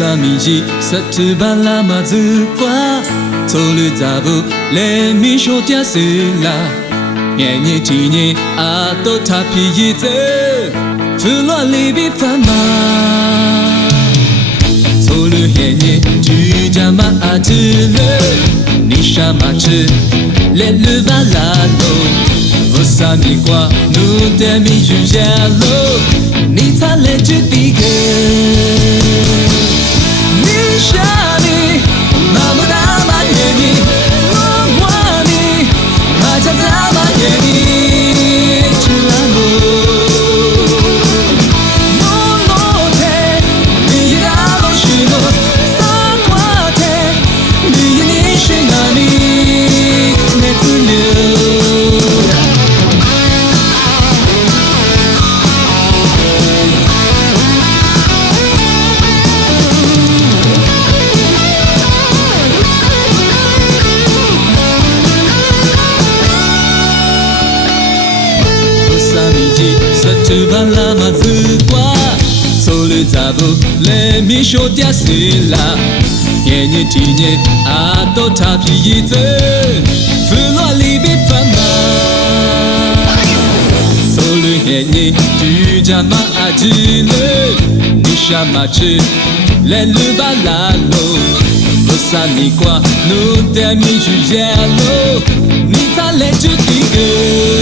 萨米吉萨图巴拉马子瓜，走路咋不来米说点事啦？年年几年啊都他皮一子，不乱里比烦嘛。走路年年居家嘛啊子了，你啥嘛吃？来路巴拉路。我萨米瓜努得米雨下路，你才来就比个。你想你，妈妈大妈耶你，我want你，马家大妈耶你，吃了路。诺诺特，你一大路是路，萨瓜特，你一你是哪里？那自流。萨图巴拉马子瓜，走路咋不来米说点事啦？年年几年啊都他皮一子，不乱里比烦嘛。走路年年居家嘛啊子了，你啥嘛吃？来路巴拉路，我萨米瓜努得米去下路，你才来就第个。